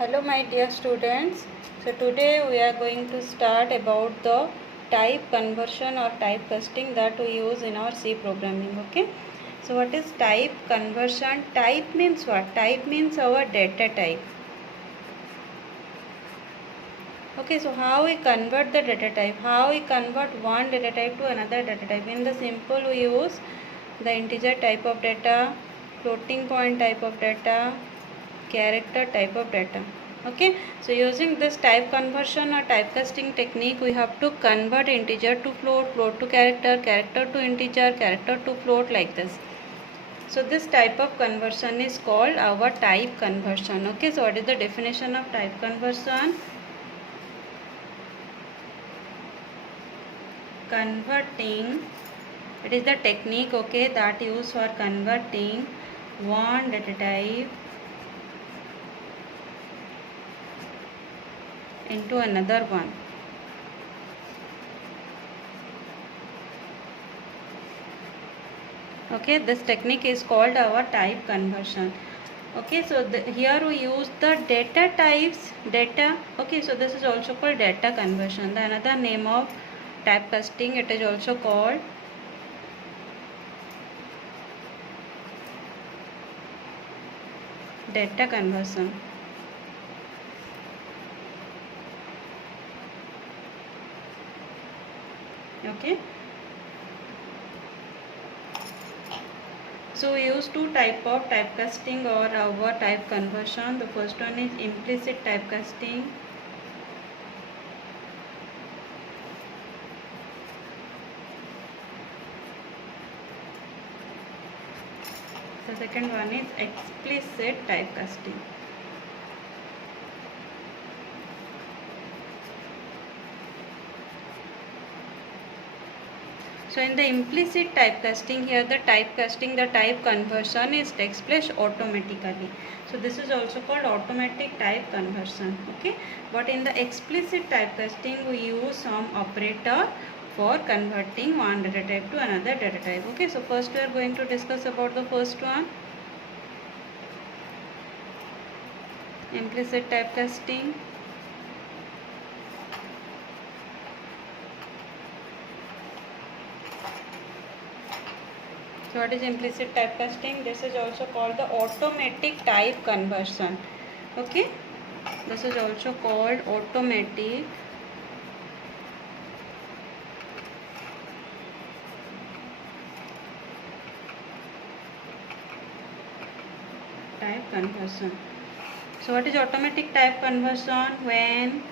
Hello my dear students. So today we are going to start about the type conversion or type casting that we use in our C programming. Okay. So what is type conversion? Type means what? Type means our data type. Okay, so how we convert the data type? How we convert one data type to another data type? In the simple we use the integer type of data, floating point type of data, character type of data. Okay, so using this type conversion or typecasting technique, we have to convert integer to float, float to character, character to integer, character to float, like this. So this type of conversion is called our type conversion. Okay, so what is the definition of type conversion? Converting, it is the technique, okay, that used for converting one data type into another one. Okay, this technique is called our type conversion. Okay, so here we use the data types, data. Okay, so this is also called data conversion. The another name of typecasting, it is also called data conversion. Okay, so we use two type of typecasting or our type conversion. The first one is implicit typecasting. The second one is explicit typecasting. So in the implicit typecasting, here the typecasting, the type conversion is takes place automatically. So this is also called automatic type conversion. Okay, but in the explicit typecasting, we use some operator for converting one data type to another data type. Okay, so first we are going to discuss about the first one, implicit typecasting. So what is implicit typecasting? This is also called the automatic type conversion. Okay, this is also called automatic type conversion. So what is automatic type conversion? When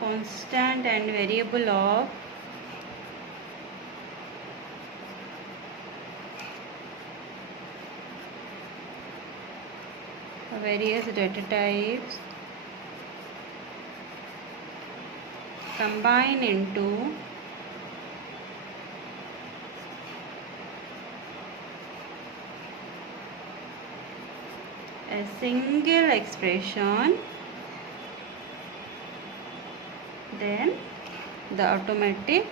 constant and variable of various data types combine into a single expression, then the automatic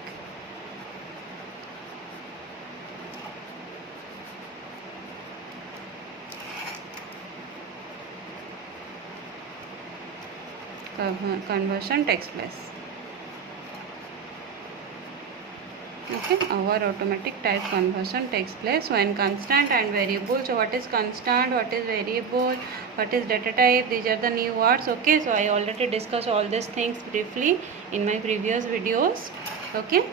conversion takes place. Okay, our automatic type conversion takes place when constant and variable. So what is constant, what is variable, what is data type, these are the new words. Okay, so I already discussed all these things briefly in my previous videos. Okay,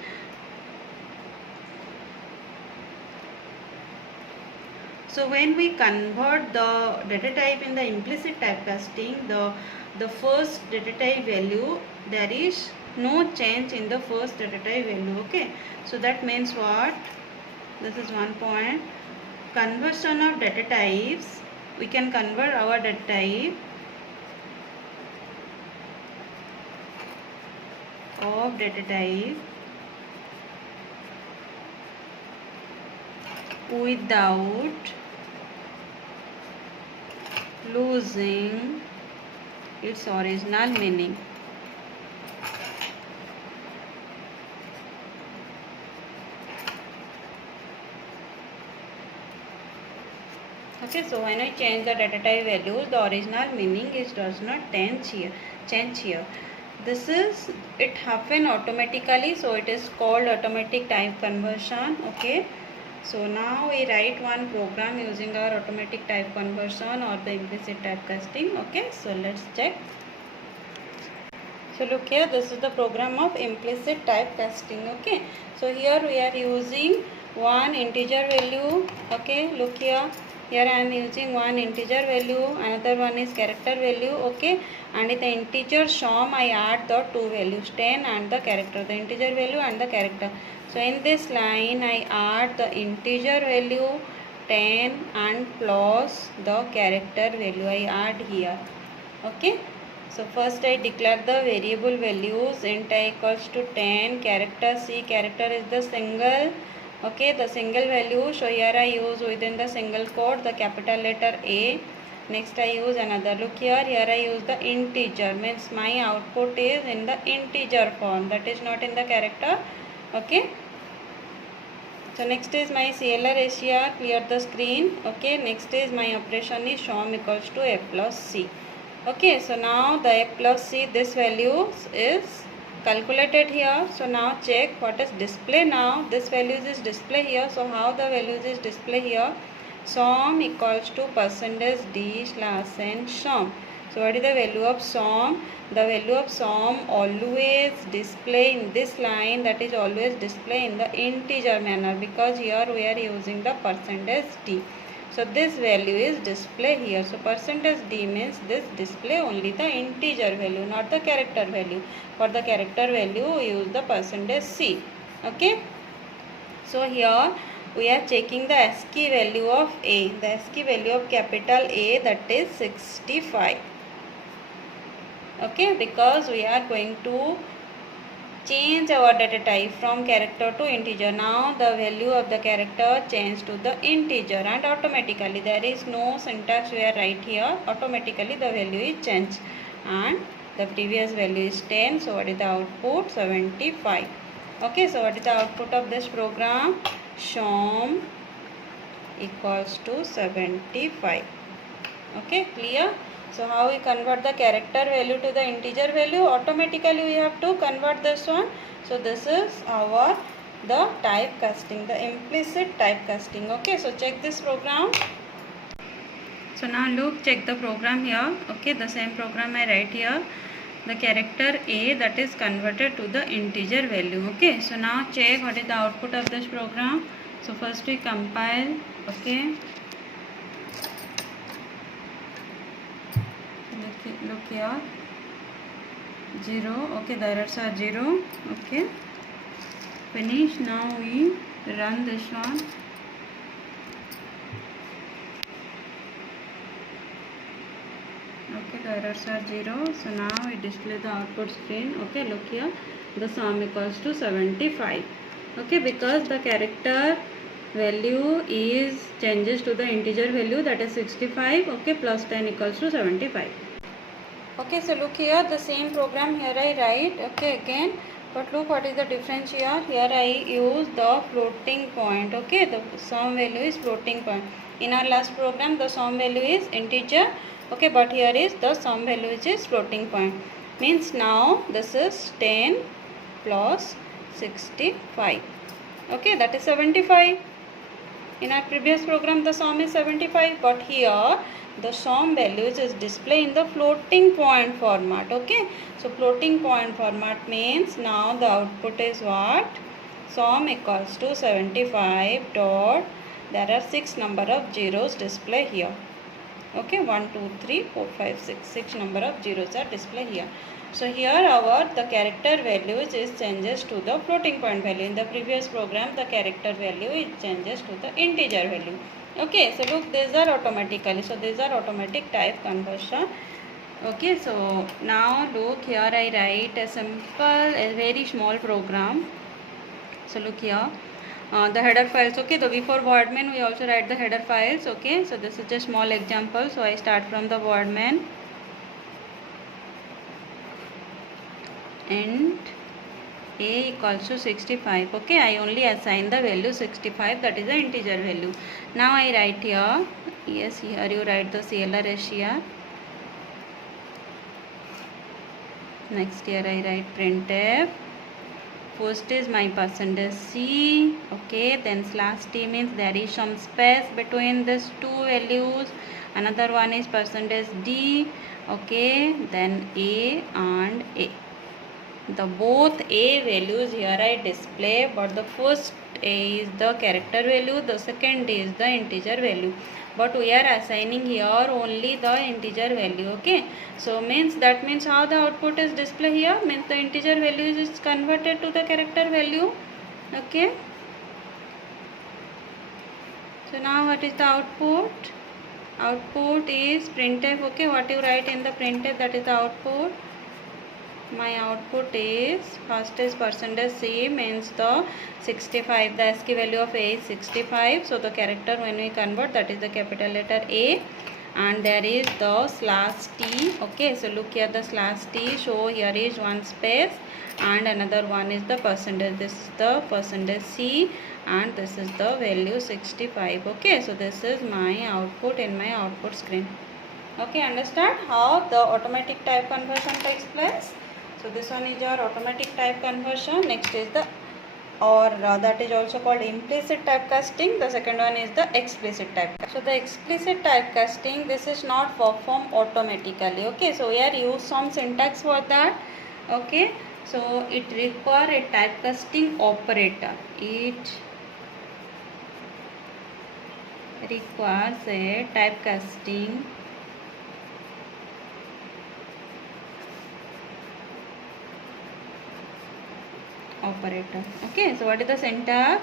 so when we convert the data type in the implicit typecasting, the first data type value, there is no change in the first data type value. Okay, so that means what? This is one point. Conversion of data types, we can convert our data type of data type without losing its original meaning. Okay, so when I change the data type values, the original meaning is does not change here. This is, it happen automatically, so it is called automatic type conversion. Okay, so now we write one program using our automatic type conversion or the implicit typecasting. Okay, so let's check. So look here, this is the program of implicit typecasting. Okay, so here we are using one integer value. Okay, look here, here I am using one integer value, another one is character value. Okay, and in the integer sum I add the two values, 10 and the character, the integer value and the character. So in this line I add the integer value 10 and plus the character value I add here. Okay, so first I declare the variable values. Int I equals to 10, character C, character is the single, okay, the single value. So here I use within the single quote the capital letter A. Next I use another, look here, here I use the integer, means my output is in the integer form, that is not in the character. Okay, so next is my CLR Asia, clear the screen. Okay, next is my operation is sum equals to A plus C. Okay, so now the A plus C, this value is calculated here. So now check what is display now. This values is display here. So how the values is display here? Sum equals to percentage D slash n sum. So what is the value of sum? The value of sum always display in this line, that is always display in the integer manner, because here we are using the percentage D. So this value is display here. So percentage D means this display only the integer value, not the character value. For the character value we use the percentage C. Okay. So here we are checking the ASCII value of A. The ASCII value of capital A, that is 65. Okay, because we are going to change our data type from character to integer. Now the value of the character changed to the integer, and automatically there is no syntax we are right here, automatically the value is changed, and the previous value is 10. So what is the output? 75. Okay, so what is the output of this program? Sum equals to 75. Okay, clear? So how we convert the character value to the integer value? Automatically we have to convert this one. So this is our the typecasting, the implicit typecasting. Okay, so check this program. So now look, check the program here. Okay, the same program I write here. The character A, that is converted to the integer value. Okay, so now check what is the output of this program. So first we compile. Okay, look here, 0. Okay, the errors are 0. Okay, finish. Now we run this one. Okay, the errors are 0. So now we display the output screen. Okay, look here, the sum equals to 75. Okay, because the character value is changes to the integer value, that is 65. Okay, plus 10 equals to 75. Okay, so look here, the same program here I write. Okay, again, but look what is the difference here. Here I use the floating point. Okay, the sum value is floating point. In our last program the sum value is integer. Okay, but here is the sum value which is floating point. Means now this is 10 plus 65. Okay, that is 75. In our previous program the sum is 75, but here the sum values is displayed in the floating point format. Okay, so floating point format means now the output is what? Sum equals to 75 dot, there are 6 number of zeros display here. Okay, 1 2 3 4 5 6 number of zeros are displayed here. So here our the character values is changes to the floating point value. In the previous program the character value is changes to the integer value. Okay, so look, these are automatically, so these are automatic type conversion. Okay, so now look here, I write a simple, a very small program. So look here, the header files. Okay, so before wordman we also write the header files. Okay, so this is just small example. So I start from the wordman and a equals to 65. Okay, I only assign the value 65, that is the integer value. Now I write here, yes, here you write the CLR SCR. Next here I write printf. First is my percentage C, okay, then slash T means there is some space between these two values. Another one is percentage D, okay, then A and A. The both A values here I display, but the first A is the character value, the second is the integer value, but we are assigning here only the integer value. Okay, so that means how the output is displayed here, means the integer value is converted to the character value. Okay, so now what is the output? Output is printf. Okay, what you write in the printf, that is the output. My output is, first is percentage C means the 65, the ASCII value of A is 65, so the character when we convert, that is the capital letter A, and there is the slash T. Okay, so look here, the slash T, so here is one space and another one is the percentage. This is the percentage C and this is the value 65. Okay, so this is my output in my output screen. Okay, understand how the automatic type conversion takes place? So this one is your automatic type conversion. Next is the that is also called implicit typecasting. The second one is the explicit typecasting. So the explicit typecasting, this is not performed automatically. Okay, so we are use some syntax for that. Okay, so it require a typecasting operator. It requires a typecasting operator. Okay, so what is the syntax?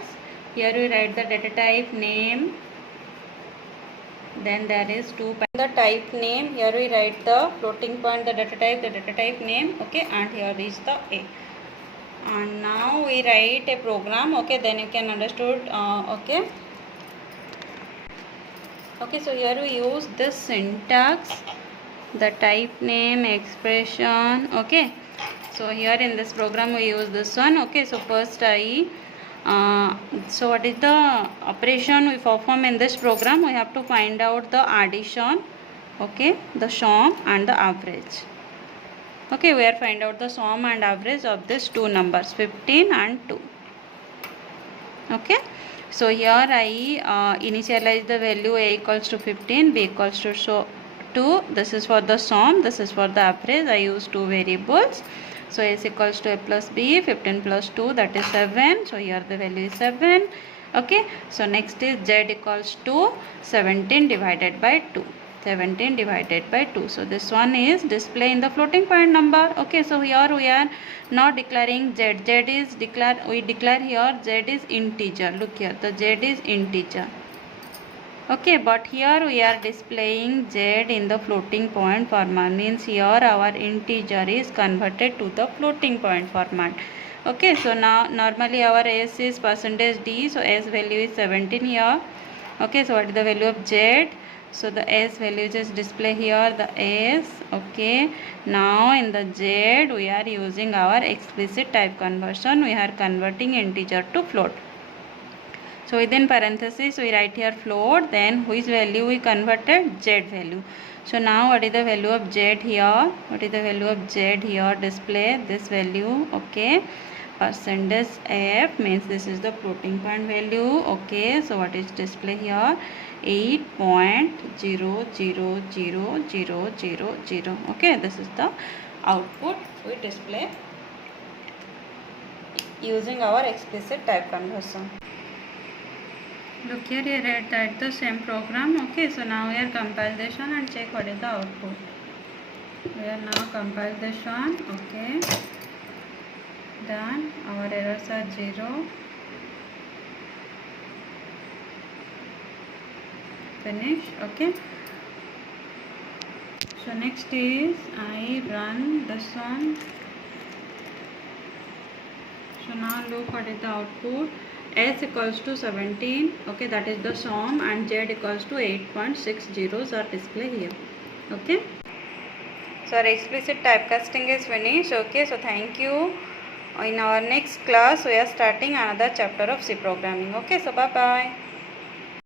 Here we write the data type name, then there is the type name. Here we write the floating point, the data type name. Okay, and here is the A. And now we write a program. Okay, then you can understood. Okay, so here we use this syntax, the type name, expression. Okay, so here in this program we use this one. Okay, so first so what is the operation we perform in this program? We have to find out the addition, okay, the sum and the average. Okay, we are find out the sum and average of these two numbers, 15 and 2. Okay, so here I initialize the value A equals to 15, B equals to 2. This is for the sum, this is for the average. I use two variables. So S equals to A plus B, 15 plus 2, that is 7. So here the value is 7. Okay, so next is Z equals to 17 divided by 2. 17 divided by 2. So this one is display in the floating point number. Okay, so here we are not declaring Z. Z is we declare here Z is integer. Look here, the Z is integer. Okay, but here we are displaying Z in the floating point format, means here our integer is converted to the floating point format. Okay, so now normally our S is percentage D, so S value is 17 here. Okay, so what is the value of Z? So the S value just display here, the S. Okay, now in the Z we are using our explicit type conversion. We are converting integer to float. So within parenthesis we write here float, then which value we converted? Z value. So now what is the value of Z here? What is the value of Z here? Display this value. Okay, percentage F means this is the floating point value. Okay, so what is display here? 8.00000. Okay, this is the output we display using our explicit type conversion. Look here, I read that the same program. Okay, so now we are compilation and check what is the output. We are now compile this one. Okay, done. Our errors are 0. Finish. Okay, so next is I run this one. So now look what is the output. S equals to 17. Okay, that is the sum, and Z equals to 8.60 are displayed here. Okay, so our explicit typecasting is finished. Okay, so thank you In our next class we are starting another chapter of C programming. Okay, so bye bye.